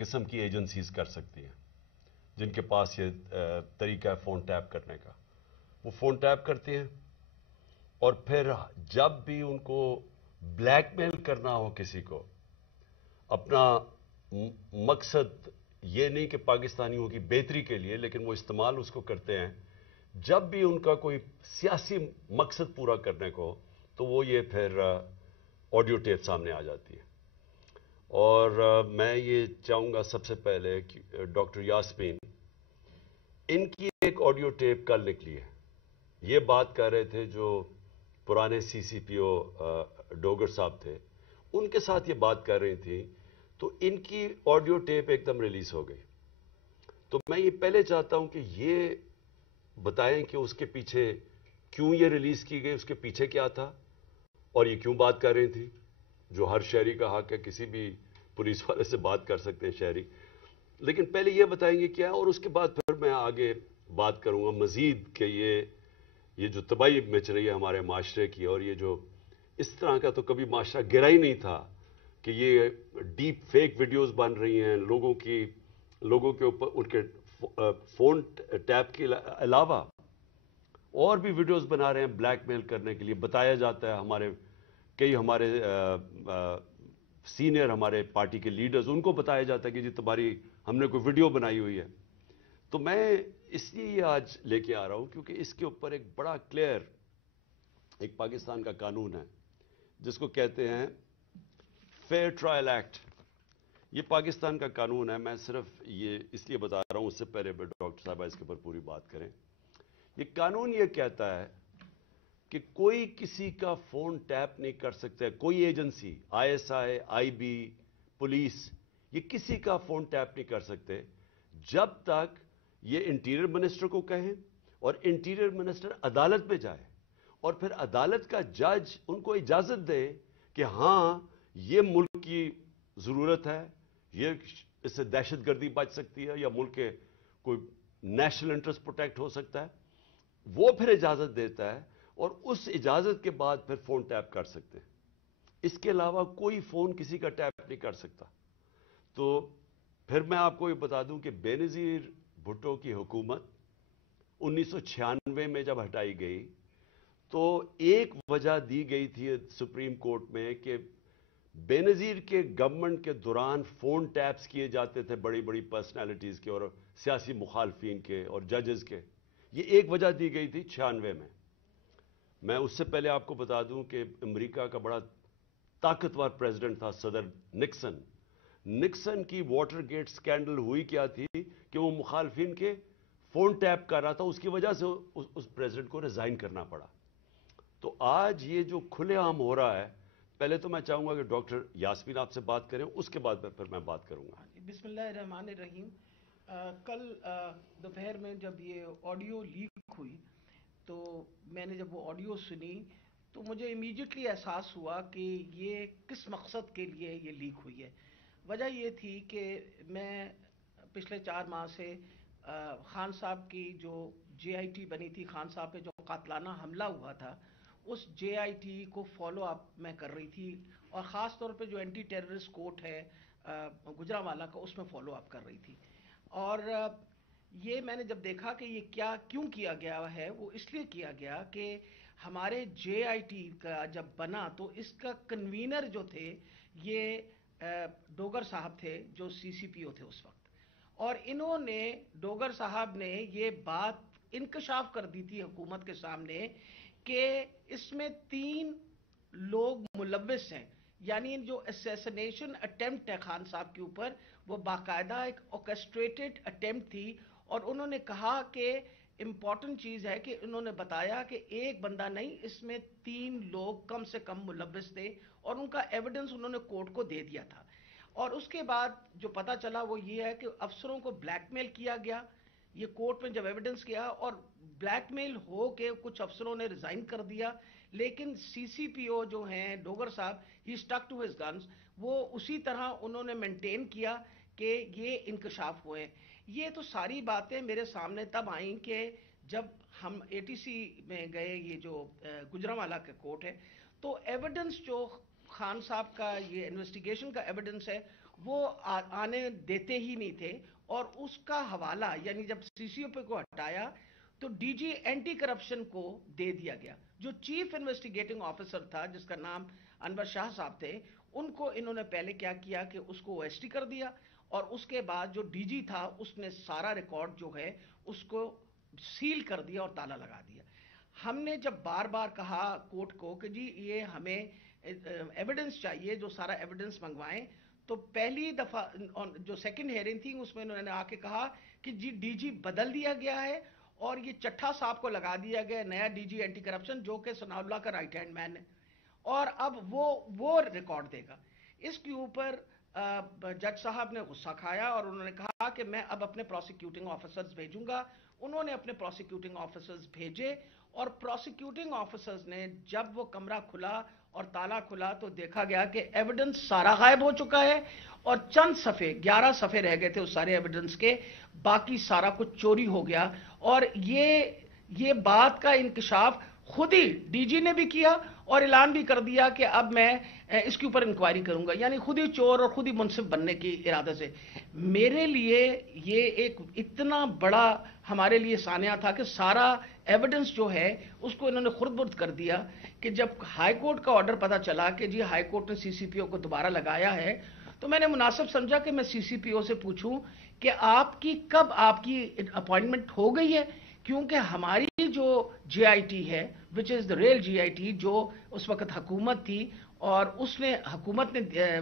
قسم کی ایجنسیز کر سکتی ہیں جن کے پاس یہ طریقہ ہے فون ٹیپ کرنے کا. وہ فون ٹیپ کرتے ہیں اور پھر جب بھی ان کو بلیک میل کرنا ہو کسی کو، اپنا مقصد یہ نہیں کہ پاکستانیوں کی بہتری کے لیے، لیکن وہ استعمال اس کو کرتے ہیں جب بھی ان کا کوئی سیاسی مقصد پورا کرنے کو، تو وہ یہ پھر آڈیو ٹیپ سامنے آ جاتی ہے. اور میں یہ چاہوں گا سب سے پہلے کہ ڈاکٹر یاسمین، ان کی ایک آڈیو ٹیپ کل نکلی ہے. یہ بات کر رہے تھے جو پرانے سی سی پی او ڈوگر صاحب تھے، ان کے ساتھ یہ بات کر رہی تھی، تو ان کی آڈیو ٹیپ ایک دم ریلیز ہو گئی. تو میں یہ پہلے چاہتا ہوں کہ یہ بتائیں کہ اس کے پیچھے کیوں یہ ریلیز کی گئی، اس کے پیچھے کیا تھا، اور یہ کیوں بات کر رہی تھی، جو ہر شہری کا حق ہے، کسی بھی پولیس والے سے بات کر سکتے ہیں شہری. لیکن پہلے یہ بتائیں گے کیا، اور اس کے بعد پھر میں آگے بات کروں گا مزید کہ یہ جو تباہی مچ رہی ہے ہمارے معاشرے کی، اور یہ جو اس طرح کا تو کبھی معاشرہ گرا ہی نہیں تھا کہ یہ ڈیپ فیک ویڈیوز بن رہی ہیں لوگوں کے اوپر، ان کے فون ٹیپ کے علاوہ اور بھی ویڈیوز بنا رہے ہیں بلیک میل کرنے کے لیے. بتایا جاتا ہے کئی ہمارے سینئر ہمارے پارٹی کے لیڈرز، ان کو بتایا جاتا ہے کہ جی تمہاری ہم نے کوئی ویڈیو بنائی ہوئی ہے. تو میں اس لیے یہ آج لے کے آ رہا ہوں کیونکہ اس کے اوپر ایک بڑا کلیئر ایک پاکستان کا قانون ہے جس کو کہتے ہیں فیئر ٹرائل ایکٹ. یہ پاکستان کا قانون ہے. میں صرف یہ اس لیے بتا رہا ہوں، اس سے پہلے ڈاکٹر صاحبہ اس کے اوپر پوری بات کریں. یہ قانون یہ کہتا ہے کہ کوئی کسی کا فون ٹیپ نہیں کر سکتا، کوئی agency, I S I, I B, police, یہ کسی کا فون ٹیپ نہیں کر سکتے جب تک یہ انٹیریئر منسٹر کو کہیں اور انٹیریئر منسٹر عدالت میں جائے اور پھر عدالت کا جج ان کو اجازت دے کہ ہاں یہ ملک کی ضرورت ہے، یہ اس سے دہشت گردی بچ سکتی ہے یا ملک کے کوئی نیشنل انٹرسٹ پروٹیکٹ ہو سکتا ہے. وہ پھر اجازت دیتا ہے اور اس اجازت کے بعد پھر فون ٹیپ کر سکتے ہیں. اس کے علاوہ کوئی فون کسی کا ٹیپ نہیں کر سکتا. تو پھر میں آپ کو یہ بتا دوں کہ بے نظیر بھٹو کی حکومت 1996 میں جب ہٹائی گئی تو ایک وجہ دی گئی تھی سپریم کورٹ میں کہ بے نظیر کے گورنمنٹ کے دوران فون ٹیپس کیے جاتے تھے بڑی بڑی پرسنالٹیز کے اور سیاسی مخالفین کے اور ججز کے. یہ ایک وجہ دی گئی تھی 96 میں. میں اس سے پہلے آپ کو بتا دوں کہ امریکہ کا بڑا طاقتور پریزیڈنٹ تھا صدر نکسن. نکسن کی واٹر گیٹ سکینڈل ہوئی کیا تھی کہ وہ مخالفین کے فون ٹیپ کر رہا تھا، اس کی وجہ سے اس پریزیڈنٹ کو ریزائن کرنا پڑا. تو آج یہ جو کھلے عام ہو رہا ہے، پہلے تو میں چاہوں گا کہ ڈاکٹر یاسمین آپ سے بات کریں، اس کے بعد پھر میں بات کروں گا. بسم اللہ الرحمن الرحیم. کل دوپہر میں جب یہ آڈیو لیک ہوئی تو میں نے جب وہ آڈیو سنی تو مجھے امیڈیٹلی احساس ہوا کہ یہ کس مقصد کے لیے یہ لیک ہوئی ہے. وجہ یہ تھی کہ میں پچھلے 4 ماہ سے خان صاحب کی جو جے آئی ٹی بنی تھی، خان صاحب پہ جو قاتلانہ حملہ ہوا تھا، اس جے آئی ٹی کو فالو اپ میں کر رہی تھی، اور خاص طور پہ جو اینٹی ٹیررسٹ کورٹ ہے گجرانوالہ کا، اس میں فالو اپ کر رہی تھی. اور یہ میں نے جب دیکھا کہ یہ کیوں کیا گیا ہے، وہ اس لیے کیا گیا کہ ہمارے جے آئی ٹی کا جب بنا تو اس کا کنوینر جو تھے یہ ڈوگر صاحب تھے جو سی سی پی او تھے اس وقت. اور انہوں نے ڈوگر صاحب نے یہ بات انکشاف کر دی تھی حکومت کے سامنے کہ اس میں 3 لوگ ملوث ہیں. یعنی جو اسیسنیشن اٹیمپٹ ہے خان صاحب کے اوپر، وہ باقاعدہ ایک اوکسٹریٹڈ اٹیمپٹ تھی. اور انہوں نے کہا کہ امپورٹنٹ چیز ہے کہ انہوں نے بتایا کہ ایک بندہ نہیں، اس میں 3 لوگ کم سے کم ملوث تھے، اور ان کا ایویڈنس انہوں نے کورٹ کو دے دیا تھا. اور اس کے بعد جو پتا چلا وہ یہ ہے کہ افسروں کو بلیک میل کیا گیا. یہ کورٹ میں جب ایویڈنس کیا اور بلیک میل ہو کے کچھ افسروں نے ریزائن کر دیا، لیکن سی سی پی او جو ہیں ڈوگر صاحب، ہی اسٹک ٹو ہز گنز، وہ اسی طرح انہوں نے مینٹین کیا کہ یہ انکشاف ہوئے. یہ تو ساری باتیں میرے سامنے تب آئیں کہ جب ہم اے ٹی سی میں گئے، یہ جو گجرانوالہ کا کورٹ ہے، تو ایویڈنس جو خان صاحب کا یہ انویسٹیگیشن کا ایویڈنس ہے وہ آنے دیتے ہی نہیں تھے، اور اس کا حوالہ یعنی جب سی سی او پی کو ہٹایا تو ڈی جی اینٹی کرپشن کو دے دیا گیا. جو چیف انویسٹیگیٹنگ آفیسر تھا جس کا نام انور شاہ صاحب تھے، ان کو انہوں نے پہلے کیا کیا کہ اس کو او ایس ٹی کر دیا، اور اس کے بعد جو ڈی جی تھا اس نے سارا ریکارڈ جو ہے اس کو سیل کر دیا اور تالا لگا دیا. ہم نے جب بار بار کہا کورٹ کو کہ جی یہ ہمیں ایویڈنس چاہیے، جو سارا ایویڈنس منگوائیں، تو پہلی دفعہ جو سیکنڈ ہیئرنگ تھی اس میں انہوں نے آ کے کہا کہ جی ڈی جی بدل دیا گیا ہے اور یہ چٹھا صاحب کو لگا دیا گیا نیا ڈی جی اینٹی کرپشن، جو کہ ثناء اللہ کا رائٹ ہینڈ مین ہے، اور اب وہ ریکارڈ دے گا. اس کے اوپر جج صاحب نے غصہ کھایا اور انہوں نے کہا کہ میں اب اپنے پروسیکیوٹنگ آفیسرز بھیجوں گا. انہوں نے اپنے پروسیکیوٹنگ آفیسرز بھیجے، اور پروسیکیوٹنگ آفیسرز نے جب وہ کمرہ کھلا اور تالا کھلا تو دیکھا گیا کہ ایویڈنس سارا غائب ہو چکا ہے، اور چند صفحے 11 صفحے رہ گئے تھے اس سارے ایویڈنس کے، باقی سارا کچھ چوری ہو گیا. اور یہ بات کا انکشاف خود ہی ڈی جی نے بھی کیا اور اعلان بھی کر دیا کہ اب میں اس کے اوپر انکوائری کروں گا، یعنی خود ہی چور اور خود ہی منصف بننے کی ارادے سے. میرے لیے یہ ایک اتنا بڑا ہمارے لیے سانحہ تھا کہ سارا ایویڈنس جو ہے اس کو انہوں نے خرد برد کر دیا، کہ جب ہائی کورٹ کا آرڈر پتا چلا کہ جی ہائی کورٹ نے سی سی پی او کو دوبارہ لگایا ہے، تو میں نے مناسب سمجھا کہ میں سی سی پی او سے پوچھوں کہ کب آپ کی اپوائنٹمنٹ ہو گئی ہے، کیونکہ ہماری جو جے آئی ٹی ہے وچ از دا ریل جے آئی ٹی، جو اس وقت حکومت تھی اور حکومت نے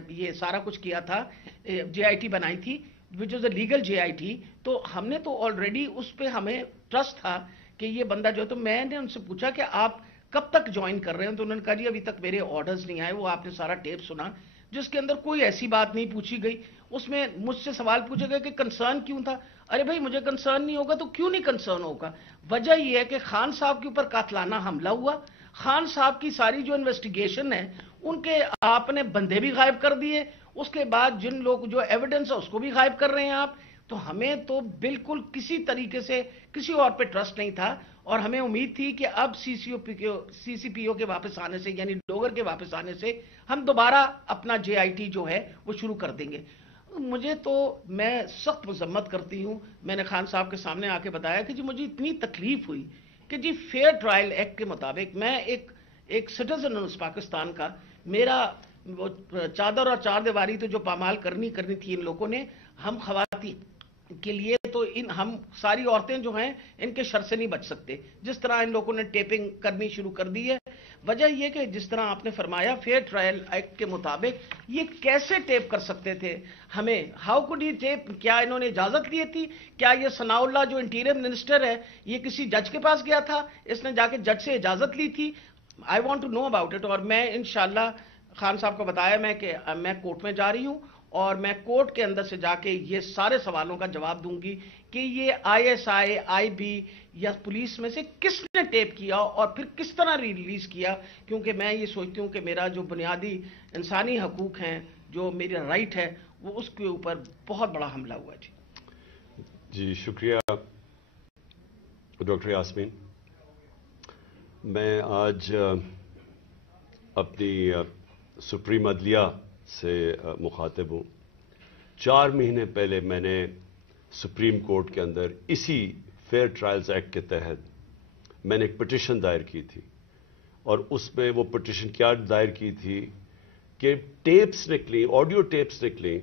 یہ سارا کچھ کیا تھا، جے آئی ٹی بنائی تھی وچ از a legal J I T, تو ہم نے تو آلریڈی اس پہ ہمیں ٹرسٹ تھا کہ یہ بندہ جو ہے. تو میں نے ان سے پوچھا کہ آپ کب تک جوائن کر رہے ہیں، تو انہوں نے کہا جی ابھی تک میرے آرڈرز نہیں آئے. وہ آپ نے سارا ٹیپ سنا جس کے اندر کوئی ایسی بات نہیں پوچھی گئی. اس میں مجھ سے سوال پوچھے گئے کہ کنسرن کیوں تھا. ارے بھائی مجھے کنسرن نہیں ہوگا تو کیوں نہیں کنسرن ہوگا؟ وجہ یہ ہے کہ خان صاحب کے اوپر قاتلانہ حملہ ہوا، خان صاحب کی ساری جو انویسٹیگیشن ہے ان کے آپ نے بندے بھی غائب کر دیے، اس کے بعد جن لوگ جو ایویڈنس ہے اس کو بھی غائب کر رہے ہیں آپ. تو ہمیں تو بالکل کسی طریقے سے کسی اور پہ ٹرسٹ نہیں تھا، اور ہمیں امید تھی کہ اب سی سی پی او کے واپس آنے سے، یعنی ڈوگر کے واپس آنے سے ہم دوبارہ اپنا جے آئی ٹی جو ہے وہ شروع کر دیں گے. میں سخت مذمت کرتی ہوں. میں نے خان صاحب کے سامنے آ کے بتایا کہ جی مجھے اتنی تکلیف ہوئی کہ جی فیئر ٹرائل ایکٹ کے مطابق میں ایک سٹیزن ہوں اس پاکستان کا، میرا چادر اور چار دیواری تو جو پامال کرنی تھی ان لوگوں نے، ہم خواتین کے لیے تو ہم ساری عورتیں جو ہیں ان کے شر سے نہیں بچ سکتے. جس طرح ان لوگوں نے ٹیپنگ کرنی شروع کر دی ہے، وجہ یہ کہ جس طرح آپ نے فرمایا فیئر ٹرائل ایکٹ کے مطابق یہ کیسے ٹیپ کر سکتے تھے ہمیں؟ How could he tap? کیا انہوں نے اجازت لی تھی؟ کیا یہ ثناء اللہ جو انٹیریئر منسٹر ہے یہ کسی جج کے پاس گیا تھا؟ اس نے جا کے جج سے اجازت لی تھی؟ I want to know about it. اور میں انشاءاللہ خان صاحب کو بتایا کہ میں کورٹ میں جا رہی ہوں اور میں کورٹ کے اندر سے جا کے یہ سارے سوالوں کا جواب دوں گی کہ یہ آئی ایس آئی بی یا پولیس میں سے کس نے ٹیپ کیا اور پھر کس طرح ریلیز کیا. کیونکہ میں یہ سوچتی ہوں کہ میرا جو بنیادی انسانی حقوق ہیں، جو میرا رائٹ ہے، وہ اس کے اوپر بہت بڑا حملہ ہوا. جی شکریہ ڈاکٹر یاسمین. میں آج اپنی سپریم عدلیہ سے مخاطب ہوں. 4 مہینے پہلے میں نے سپریم کورٹ کے اندر اسی فیئر ٹرائلز ایکٹ کے تحت میں نے ایک پٹیشن دائر کی تھی، اور اس میں وہ پٹیشن کیا دائر کی تھی کہ ٹیپس نکلی، آڈیو ٹیپس نکلی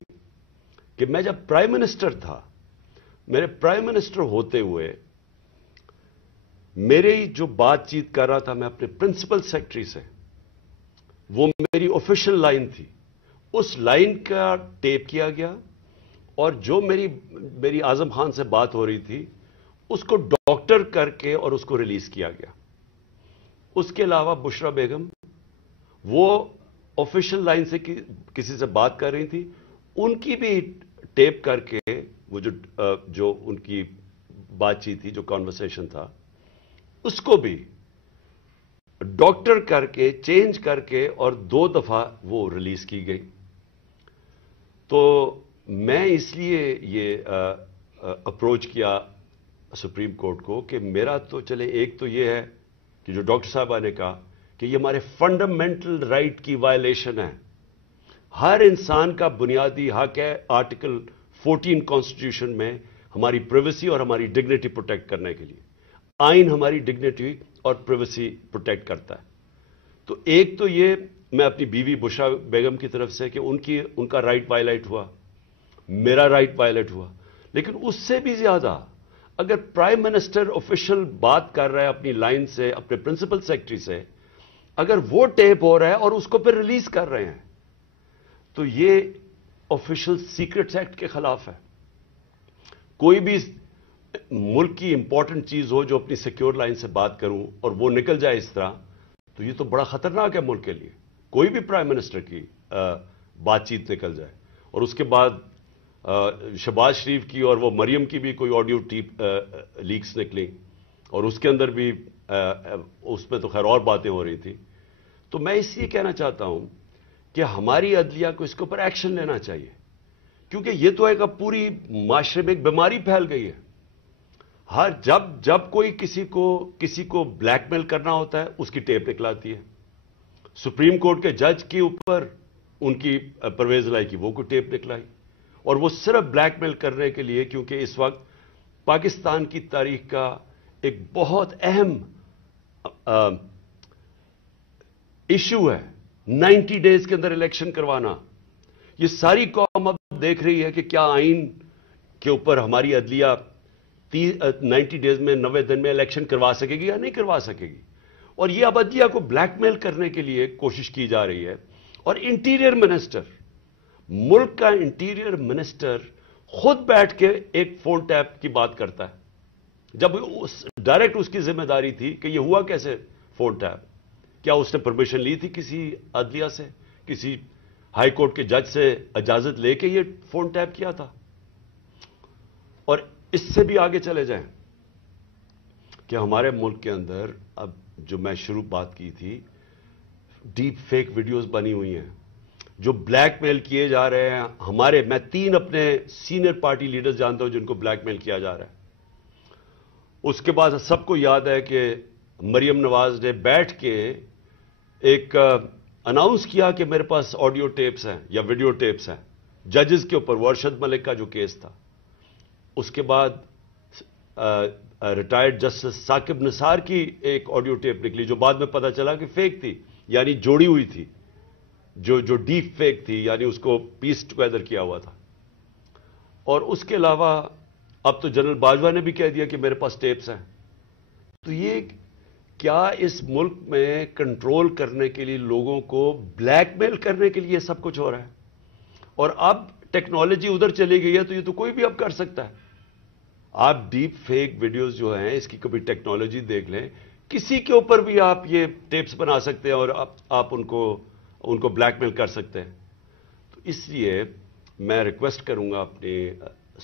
کہ میں جب پرائم منسٹر تھا، میرے پرائم منسٹر ہوتے ہوئے میرے جو بات چیت کر رہا تھا میں اپنے پرنسپل سیکرٹری سے، وہ میری آفیشیل لائن تھی، اس لائن کا ٹیپ کیا گیا، اور جو میری اعظم خان سے بات ہو رہی تھی اس کو ڈاکٹر کر کے اور اس کو ریلیز کیا گیا. اس کے علاوہ بشرا بیگم وہ آفیشیل لائن سے کسی سے بات کر رہی تھی، ان کی بھی ٹیپ کر کے وہ جو ان کی بات چیت تھی، جو کانورسیشن تھا، اس کو بھی ڈاکٹر کر کے چینج کر کے اور 2 دفعہ وہ ریلیز کی گئی. تو میں اس لیے یہ اپروچ کیا سپریم کورٹ کو کہ میرا تو چلے، ایک تو یہ ہے کہ جو ڈاکٹر صاحبہ نے کہا کہ یہ ہمارے فنڈامنٹل رائٹ کی وائلیشن ہے. ہر انسان کا بنیادی حق ہے آرٹیکل 14 کانسٹیٹیوشن میں ہماری پرائیویسی اور ہماری ڈگنیٹی پروٹیکٹ کرنے کے لیے. آئین ہماری ڈگنیٹی اور پرائیویسی پروٹیکٹ کرتا ہے. تو ایک تو یہ میں اپنی بیوی بشرا بیگم کی طرف سے کہ ان کا رائٹ وائلیٹ ہوا, میرا رائٹ وائلیٹ ہوا, لیکن اس سے بھی زیادہ اگر پرائم منسٹر آفیشل بات کر رہا ہے اپنی لائن سے, اپنے پرنسپل سیکرٹری سے, اگر وہ ٹیپ ہو رہا ہے اور اس کو پھر ریلیز کر رہے ہیں تو یہ آفیشل سیکرٹس ایکٹ کے خلاف ہے. کوئی بھی ملک کی امپورٹنٹ چیز ہو جو اپنی سیکیور لائن سے بات کروں اور وہ نکل جائے اس طرح, تو یہ تو بڑا خطرناک ہے ملک کے لیے. کوئی بھی پرائم منسٹر کی بات چیت نکل جائے, اور اس کے بعد شہباز شریف کی اور وہ مریم کی بھی کوئی آڈیو ٹیپ لیکس نکلی, اور اس کے اندر بھی اس میں تو خیر اور باتیں ہو رہی تھی. تو میں اس لیے کہنا چاہتا ہوں کہ ہماری عدلیہ کو اس کے اوپر ایکشن لینا چاہیے, کیونکہ یہ تو ایک اب پوری معاشرے میں ایک بیماری پھیل گئی ہے. ہر جب کوئی کسی کو بلیک میل کرنا ہوتا ہے اس کی ٹیپ نکلاتی ہے. سپریم کورٹ کے جج کے اوپر ان کی پرویز لائی کی وہ کوئی ٹیپ نکلائی, اور وہ صرف بلیک میل کرنے کے لیے, کیونکہ اس وقت پاکستان کی تاریخ کا ایک بہت اہم ایشو ہے 90 ڈیز کے اندر الیکشن کروانا. یہ ساری قوم اب دیکھ رہی ہے کہ کیا آئین کے اوپر ہماری عدلیہ 90 ڈیز میں 90 دن میں الیکشن کروا سکے گی یا نہیں کروا سکے گی. اور یہ اب عدلیہ کو بلیک میل کرنے کے لیے کوشش کی جا رہی ہے. اور انٹیریئر منسٹر, ملک کا انٹیریئر منسٹر خود بیٹھ کے ایک فون ٹیپ کی بات کرتا ہے, جب ڈائریکٹ اس کی ذمہ داری تھی کہ یہ ہوا کیسے فون ٹیپ. کیا اس نے پرمیشن لی تھی کسی عدلیہ سے, کسی ہائی کورٹ کے جج سے اجازت لے کے یہ فون ٹیپ کیا تھا؟ اور اس سے بھی آگے چلے جائیں کہ ہمارے ملک کے اندر اب جو میں شروع بات کی تھی, ڈیپ فیک ویڈیوز بنی ہوئی ہیں جو بلیک میل کیے جا رہے ہیں. میں 3 اپنے سینئر پارٹی لیڈرز جانتا ہوں جن کو بلیک میل کیا جا رہا ہے. اس کے بعد سب کو یاد ہے کہ مریم نواز نے بیٹھ کے ایک اناؤنس کیا کہ میرے پاس آڈیو ٹیپس ہیں یا ویڈیو ٹیپس ہیں ججز کے اوپر, ارشد ملک کا جو کیس تھا. اس کے بعد ریٹائرڈ جسٹس ثاقب نثار کی ایک آڈیو ٹیپ نکلی جو بعد میں پتا چلا کہ فیک تھی, یعنی جوڑی ہوئی تھی, جو ڈیپ فیک تھی, یعنی اس کو پیس ٹوگیدر کیا ہوا تھا. اور اس کے علاوہ اب تو جنرل باجوہ نے بھی کہہ دیا کہ میرے پاس ٹیپس ہیں. تو یہ کیا اس ملک میں کنٹرول کرنے کے لیے, لوگوں کو بلیک میل کرنے کے لیے سب کچھ ہو رہا ہے؟ اور اب ٹیکنالوجی ادھر چلی گئی ہے تو یہ تو کوئی بھی اب کر سکتا ہے. آپ ڈیپ فیک ویڈیوز جو ہیں اس کی کبھی ٹیکنالوجی دیکھ لیں, کسی کے اوپر بھی آپ یہ ٹیپس بنا سکتے ہیں اور آپ ان کو بلیک میل کر سکتے ہیں. تو اس لیے میں ریکویسٹ کروں گا اپنے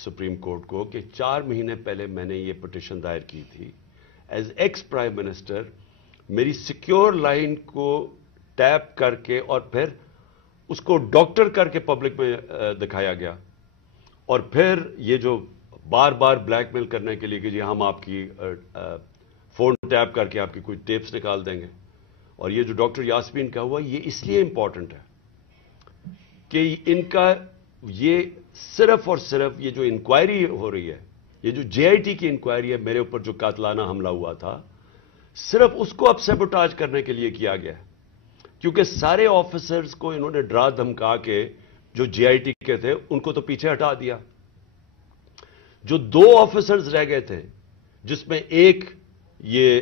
سپریم کورٹ کو کہ 4 مہینے پہلے میں نے یہ پٹیشن دائر کی تھی. ایز ایکس پرائم منسٹر میری سیکیور لائن کو ٹیپ کر کے اور پھر اس کو ڈاکٹر کر کے پبلک میں دکھایا گیا, اور پھر یہ جو بار بار بلیک میل کرنے کے لیے کہ جی ہم آپ کی فون ٹیپ کر کے آپ کی کوئی ٹیپس نکال دیں گے. اور یہ جو ڈاکٹر یاسمین کا ہوا یہ اس لیے امپورٹنٹ ہے کہ ان کا یہ صرف اور صرف یہ جو انکوائری ہو رہی ہے, یہ جو جے آئی ٹی کی انکوائری ہے میرے اوپر جو قاتلانہ حملہ ہوا تھا, صرف اس کو اب سیبوٹاج کرنے کے لیے کیا گیا ہے. کیونکہ سارے آفیسرز کو انہوں نے ڈرا دھمکا کے جو جے آئی ٹی کے تھے ان کو تو پیچھے ہٹا دیا. جو 2 آفیسرز رہ گئے تھے جس میں ایک یہ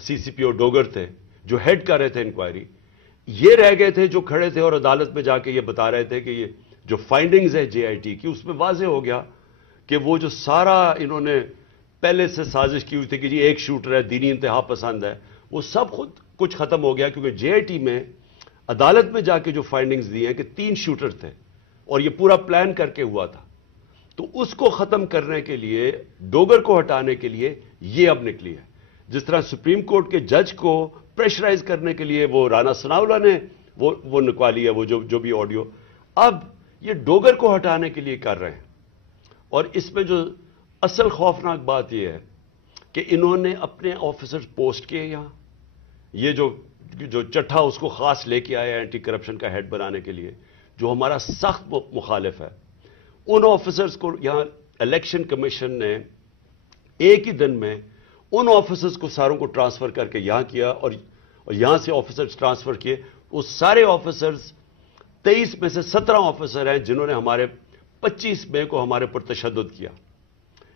سی سی پی او ڈوگر تھے جو ہیڈ کر رہے تھے انکوائری, یہ رہ گئے تھے جو کھڑے تھے اور عدالت میں جا کے یہ بتا رہے تھے کہ یہ جو فائنڈنگز ہے جے آئی ٹی کی اس میں واضح ہو گیا کہ وہ جو سارا انہوں نے پہلے سے سازش کی ہوئی تھی کہ جی ایک شوٹر ہے, دینی انتہا پسند ہے, وہ سب خود کچھ ختم ہو گیا. کیونکہ جے آئی ٹی میں عدالت میں جا کے جو فائنڈنگز دی ہیں کہ 3 شوٹر تھے اور یہ پورا پلان کر کے ہوا تھا. تو اس کو ختم کرنے کے لیے, ڈوگر کو ہٹانے کے لیے یہ اب نکلی ہے. جس طرح سپریم کورٹ کے جج کو پریشرائز کرنے کے لیے وہ رانا ثناءاللہ نے وہ نکوالی ہے, وہ جو بھی آڈیو, اب یہ ڈوگر کو ہٹانے کے لیے کر رہے ہیں. اور اس میں جو اصل خوفناک بات یہ ہے کہ انہوں نے اپنے آفیسر پوسٹ کیے یہاں, یہ جو چٹھا اس کو خاص لے کے آیا اینٹی کرپشن کا ہیڈ بنانے کے لیے, جو ہمارا سخت مخالف ہے، ان آفیسرز کو یہاں الیکشن کمیشن نے ایک ہی دن میں ان آفیسرز کو ساروں کو ٹرانسفر کر کے یہاں کیا، اور یہاں سے آفیسرز ٹرانسفر کیے. وہ سارے آفیسرز 23 میں سے 17 آفیسر ہیں جنہوں نے ہمارے 25 مئی کو ہمارے پر تشدد کیا.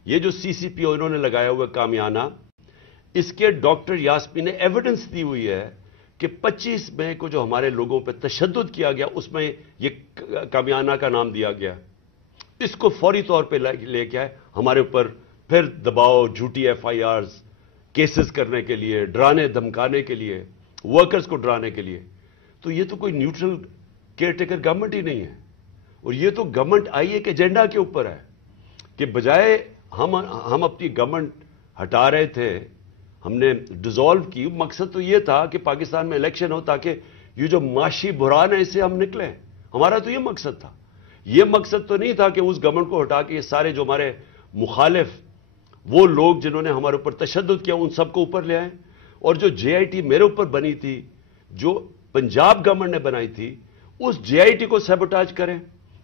یہ جو سی سی پی او انہوں نے لگایا ہوا کامیانہ، اس کے ڈاکٹر یاسمین نے ایویڈنس دی ہوئی ہے کہ 25 مئی کو جو ہمارے لوگوں پہ تشدد کیا گیا اس میں یہ کامیانہ کا نام دیا گیا. اس کو فوری طور پہ لے کے آئے ہمارے اوپر پھر دباؤ، جھوٹی ایف آئی آرز کیسز کرنے کے لیے، ڈرانے دھمکانے کے لیے، ورکرز کو ڈرانے کے لیے. تو یہ تو کوئی نیوٹرل کیئر ٹیکر گورنمنٹ ہی نہیں ہے. اور یہ تو گورنمنٹ آئی ایک ایجنڈا کے اوپر ہے کہ بجائے ہم اپنی گورنمنٹ ہٹا رہے تھے، ہم نے ڈیزالو کی. مقصد تو یہ تھا کہ پاکستان میں الیکشن ہو تاکہ یہ جو معاشی بحران ہے اس سے ہم نکلیں. ہمارا تو یہ مقصد تھا. یہ مقصد تو نہیں تھا کہ اس گورنمنٹ کو ہٹا کے یہ سارے جو ہمارے مخالف وہ لوگ جنہوں نے ہمارے اوپر تشدد کیا ان سب کو اوپر لے آئیں. اور جو جے آئی ٹی میرے اوپر بنی تھی، جو پنجاب گورنمنٹ نے بنائی تھی، اس جے آئی ٹی کو سیبوٹاج کریں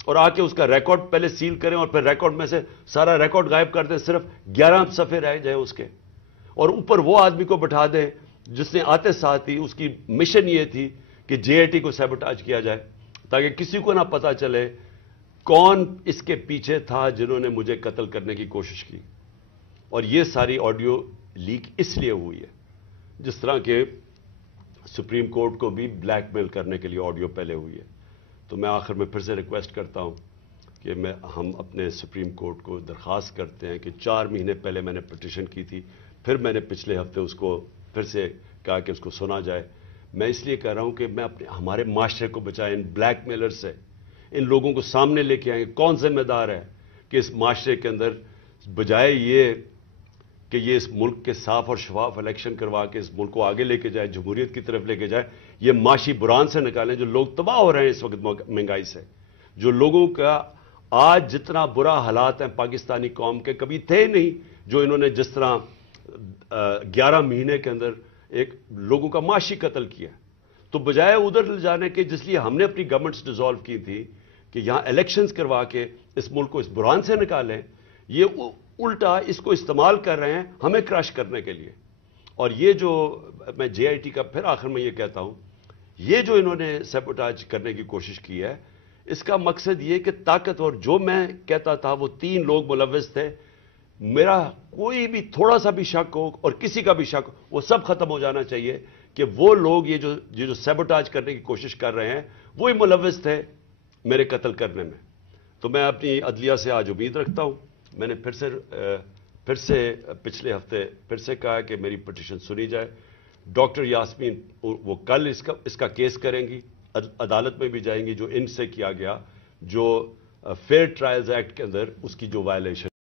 اور آ کے اس کا ریکارڈ پہلے سیل کریں اور پھر ریکارڈ میں سے سارا ریکارڈ غائب کر دیں، صرف 11 صفحے رہ جائیں اس کے، اور اوپر وہ آدمی کو بٹھا دیں جس نے آتے ساتھ ہی اس کی مشن یہ تھی کہ جے آئی ٹی کو سیبوٹاج کیا جائے تاکہ کسی کو نہ پتا چلے کون اس کے پیچھے تھا جنہوں نے مجھے قتل کرنے کی کوشش کی. اور یہ ساری آڈیو لیک اس لیے ہوئی ہے، جس طرح کہ سپریم کورٹ کو بھی بلیک میل کرنے کے لیے آڈیو پہلے ہوئی ہے. تو میں آخر میں پھر سے ریکویسٹ کرتا ہوں کہ ہم اپنے سپریم کورٹ کو درخواست کرتے ہیں کہ 4 مہینے پہلے میں نے پٹیشن کی تھی، پھر میں نے پچھلے ہفتے اس کو پھر سے کہا کہ اس کو سنا جائے. میں اس لیے کہہ رہا ہوں کہ میں ہمارے معاشرے کو بچائیں ان بلیک میلر سے. ان لوگوں کو سامنے لے کے آئیں. کون ذمہ دار ہے کہ اس معاشرے کے اندر بجائے یہ کہ یہ اس ملک کے صاف اور شفاف الیکشن کروا کے اس ملک کو آگے لے کے جائے، جمہوریت کی طرف لے کے جائے، یہ معاشی بحران سے نکالیں. جو لوگ تباہ ہو رہے ہیں اس وقت مہنگائی سے، جو لوگوں کا آج جتنا برا حالات ہیں پاکستانی قوم کے کبھی تھے نہیں، جو انہوں نے جس طرح 11 مہینے کے اندر ایک لوگوں کا معاشی قتل کیا. تو بجائے ادھر لے جانے کے جس لیے ہم نے اپنی گورنمنٹس ڈیزالو کی تھی کہ یہاں الیکشنز کروا کے اس ملک کو اس بحران سے نکالیں، یہ الٹا اس کو استعمال کر رہے ہیں ہمیں کراش کرنے کے لیے. اور یہ جو میں جے آئی ٹی کا پھر آخر میں یہ کہتا ہوں، یہ جو انہوں نے سیبوٹاج کرنے کی کوشش کی ہے، اس کا مقصد یہ کہ طاقتور، جو میں کہتا تھا وہ 3 لوگ ملوث تھے، میرا کوئی بھی تھوڑا سا بھی شک ہو اور کسی کا بھی شک ہو وہ سب ختم ہو جانا چاہیے کہ وہ لوگ یہ جو سیبوٹاج کرنے کی کوشش کر رہے ہیں وہی ملوث تھے میرے قتل کرنے میں. تو میں اپنی عدلیہ سے آج امید رکھتا ہوں. میں نے پھر سے پچھلے ہفتے پھر سے کہا کہ میری پٹیشن سنی جائے. ڈاکٹر یاسمین وہ کل اس کا کیس کریں گی، عدالت میں بھی جائیں گی جو ان سے کیا گیا، جو فیئر ٹرائلز ایکٹ کے اندر اس کی جو وائلیشن